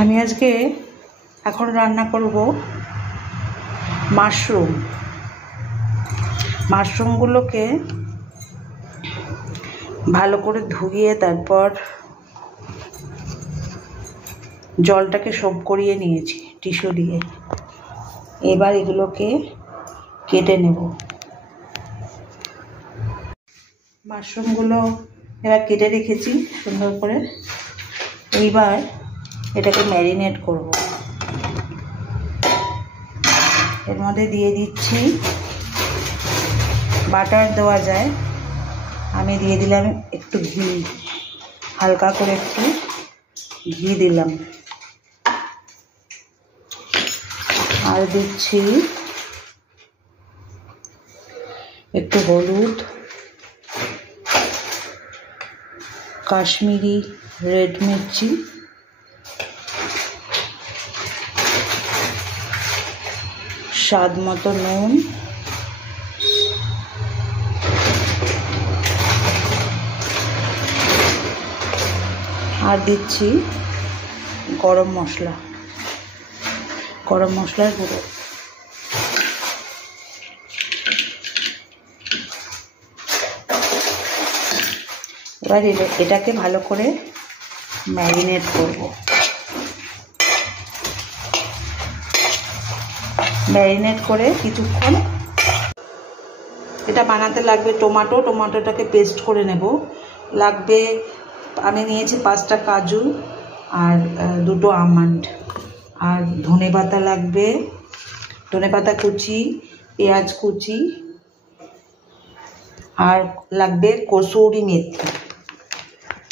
আমি আজকে এখন রান্না করব মাশরুমগুলোকে ভালো করে ধুয়ে তারপর জলটাকে সোপ করিয়ে নিয়েছি টিস্যু দিয়ে। এবার এগুলোকে কেটে নেব। মাশরুমগুলো এবার কেটে রেখেছি সুন্দর করে। এইবার এটাকে ম্যারিনেট করব। এর মধ্যে দিয়ে দিচ্ছি বাটার, দেওয়া যায়, আমি দিয়ে দিলাম একটু ঘি, হালকা করে একটু ঘি দিলাম, আর দিচ্ছি একটু হলুদ, কাশ্মীরি রেড মির্চি, স্বাদ মতো নুন, আর দিচ্ছি গরম মশলার গুঁড়ো। এবার এটাকে ভালো করে ম্যারিনেট করব। ম্যারিনেট করে কিছুক্ষণ, এটা বানাতে লাগবে টমেটোটাকে পেস্ট করে নেব। লাগবে, আমি নিয়েছি 5টা কাজু আর 2টো আমন্ড, আর ধনেপাতা লাগবে, ধনেপাতা কুচি, পেঁয়াজ কুচি, আর লাগবে কসুরি মেথি।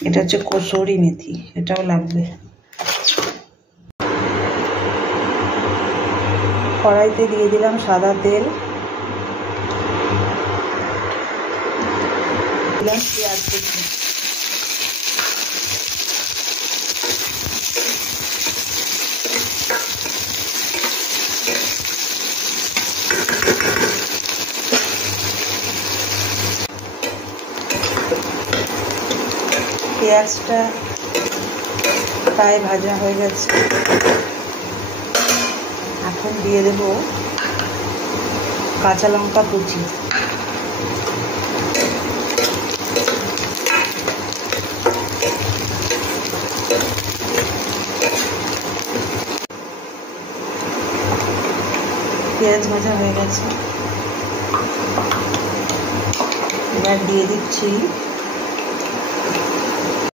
এটা হচ্ছে কসুরি মেথি, এটাও লাগবে। কড়াইতে দিয়ে দিলাম সাদা তেল, দিলাম পেঁয়াজ কুচি, পেঁয়াজটা প্রায় ভাজা হয়ে গেছে। এখন দিয়ে দেব কাঁচা লঙ্কা কুচি, পেঁয়াজ ভাজা হয়ে গেছে। এবার দিয়ে দিচ্ছি